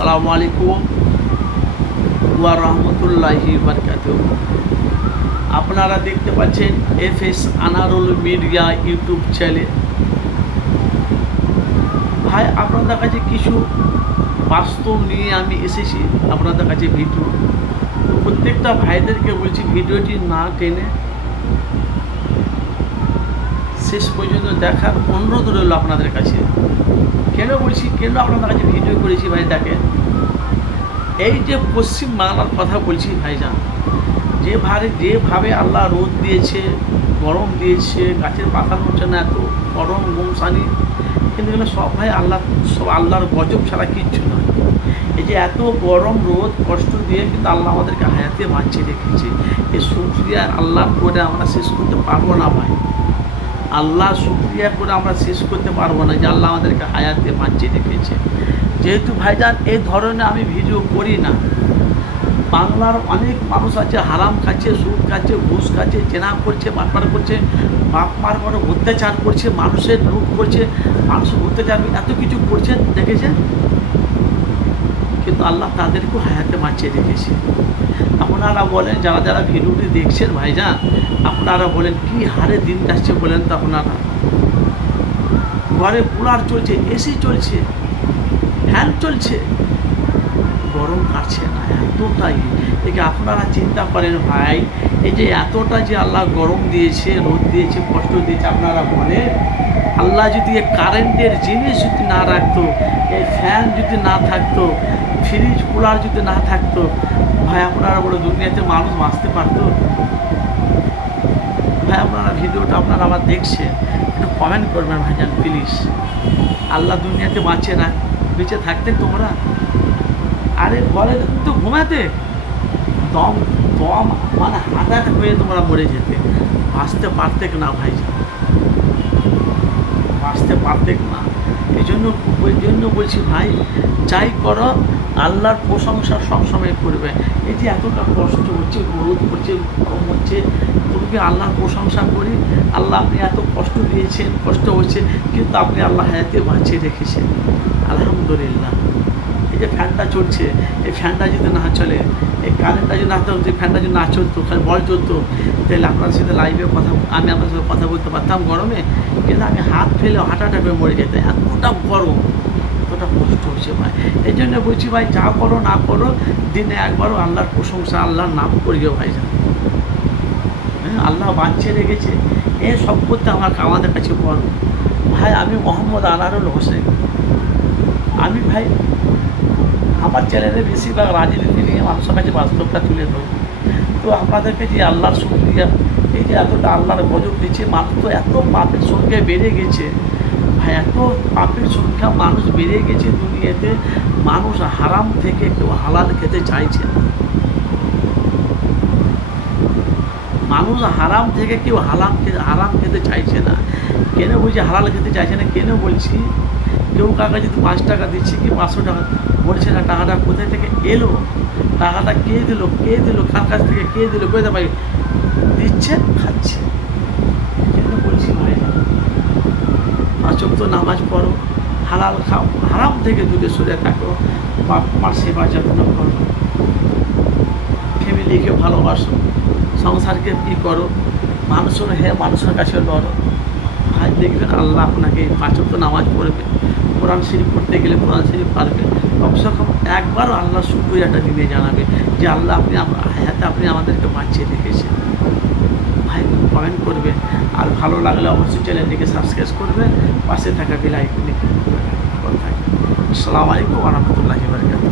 আসসালামু আলাইকুম ওয়া রাহমাতুল্লাহি ওয়া বারাকাতুহু। আপনারা দেখতে পাচ্ছেন FS Anarul media YouTube channel. ভাই, আপনাদের কাছে কিছু বাস্তব নিয়ে আমি এসেছি আপনাদের কাছে ভিডিও। প্রত্যেকটা ভাইদেরকে বলছি ভিডিওটি না টেনে শেষ পর্যন্ত দেখার অনুরোধ রইল আপনাদের কাছে। কেন বলছি, কেন আপনাদের কাছে ভিডিও করেছি ভাই? দেখেন, এই যে পশ্চিম বাংলার কথা বলছি ভাইজান, যেভাবে আল্লাহ রোদ দিয়েছে, গরম দিয়েছে, গাছের পাতা নড়ছে না, এত গরম গোমসানি, কিন্তু এগুলো সব ভাই আল্লাহর গজব ছাড়া কিচ্ছু নয়। এই যে এত গরম রোদ কষ্ট দিয়ে কিন্তু আল্লাহ আমাদেরকে হায়াতে বাঁচিয়ে রেখেছে। এই শুকরিয়া আল্লাহর করে আমরা শেষ করতে পারবো না ভাই। আল্লাহ শুকরিয়া করে আমরা শেষ করতে পারবো না যে আল্লাহ আমাদেরকে হায়াতে বাঁচিয়ে রেখেছে। যেহেতু ভাইজান এই ধরনের আমি ভিডিও করি না, বাংলার অনেক মানুষ আছে হারাম খাচ্ছে, সুদ খাচ্ছে, ঘুষ খাচ্ছে, জেনা করছে, বাটপার করছে, বাপ মার করে অত্যাচার করছে, মানুষের লুট করছে, মানুষের অত্যাচার এত কিছু করছে দেখেছেন, কিন্তু আল্লাহ তাদেরকেও হায়াতে বাঁচিয়ে রেখেছে। আপনারা বলেন, যারা যারা ভিডিওটি দেখছেন ভাইজান, আপনারা বলেন কি হারে দিন যাচ্ছে বলেন তো। আপনারা ঘরে কুলার চলছে, এসি চলছে, ফ্যান চলছে, গরম কাটছে না এতটাই। দেখে আপনারা চিন্তা করেন ভাই, এই যে এতটা যে আল্লাহ গরম দিয়েছে, রোদ দিয়েছে, কষ্ট দিয়েছে, আপনারা বলেন আল্লাহ যদি এই কারেন্টের জিনিস যদি না রাখতো, এই ফ্যান যদি না থাকতো, ফ্রিজ কুলার যদি না থাকতো, ভাই আপনারা বলে দুনিয়াতে মানুষ বাঁচতে পারতো? ভাই, আপনারা ভিডিওটা আপনারা আবার দেখছেন, একটু কমেন্ট করবেন ভাইজান প্লিজ। আল্লাহ দুনিয়াতে বাঁচে না, বেঁচে থাকতেন তোমরা? আরে ঘরে তো ঘুমাতে দম দম মানে হাঁটাহাট হয়ে তোমরা মরে যেতে, বাঁচতে পারতে না ভাইজান, বাঁচতে পারতে না। এই জন্য বলছি ভাই, যাই করো আল্লাহর প্রশংসা সবসময় করবে। এই যে এতটা কষ্ট হচ্ছে, রোদ হচ্ছে, গরম হচ্ছে, তবুকে আল্লাহর প্রশংসা করি। আল্লাহ আপনি এত কষ্ট দিয়েছেন, কষ্ট হচ্ছে, কিন্তু আপনি আল্লাহ হায়াতে বাঁচিয়ে রেখেছেন, আলহামদুলিল্লাহ। এই যে ফ্যানটা চলছে, এই ফ্যানটা যদি না চলে, এই কারেন্টটা যদি না চলতো, ফ্যানটা যদি না চলতো, খালি বল চলতো, তাহলে আপনার সাথে লাইভে আমি আপনার সাথে কথা বলতে পারতাম গরমে, কিন্তু আমি হাত ফেলে হাঁটাটা করে মরে যেতাম, এতটা গরম, এতটা কষ্ট হচ্ছে ভাই। এই জন্য বলছি ভাই, যা করো না করো, দিনে একবারও আল্লাহর প্রশংসা, আল্লাহর নাম করিও ভাইজান। হ্যাঁ, আল্লাহ বাঁচিয়ে রেখেছে, এ সব করতে আমাদের কাছে বড় ভাই। আমি মোহাম্মদ আনারুল হোসেন। আমি ভাই আমার চ্যানেলে বেশিরভাগ রাজনীতি নিয়ে মানুষের কাছে বাস্তবটা তুলে ধরি। তো আপনাদেরকে যে আল্লাহর শুকরিয়া, এই যে এতটা আল্লাহর গজব দিচ্ছে, মানুষ তো এত পাপের সংখ্যা বেড়ে গেছে ভাই, এত পাপের সংখ্যা মানুষ বেড়ে গেছে দুনিয়াতে, মানুষ হারাম থেকে কেউ হালাল খেতে চাইছে না। মানুষ হারাম থেকে কেউ হারাম খেতে চাইছে না। কেন বলছি হালাল খেতে চাইছে না? কেন বলছি, কেউ কাকা যদি 5 টাকা দিচ্ছে কি 500 টাকা বলছে না, টাকাটা কোথায় থেকে এলো, টাকাটা কে দিল, কার কাছ থেকে কে দিল, কোথায় ভাই দিচ্ছে, খাচ্ছে। কেন বলছি ভাই, 5 ওয়াক্ত নামাজ পড়ো, হালাল খাও, হারাম থেকে দূরে সরে থাকো, বাপ মার সেবা যত্ন করো, ফ্যামিলিকে ভালোবাসো, সংসারকে কী করো, মানুষের কাছে লড়ো ভাই। দেখবেন আল্লাহ আপনাকে 5 ওয়াক্ত নামাজ পড়বে, কোরআন শরীফ পড়তে গেলে কোরআন শরীফ পারবে, কমসে কম একবারও আল্লাহ শুকরিয়াটা দিনে জানাবে যে আল্লাহ আপনি হায়াতে আপনি আমাদেরকে বাঁচিয়ে রেখেছেন। ভাই কমেন্ট করবে, আর ভালো লাগলে অবশ্যই চ্যানেলটিকে সাবস্ক্রাইব করবে, পাশে থাকা বেল আইকনে ক্লিক করে ভালো থাকবে। আসসালামু আলাইকুম ওয়া রাহমাতুল্লাহি ওয়া বারাকাতুহু।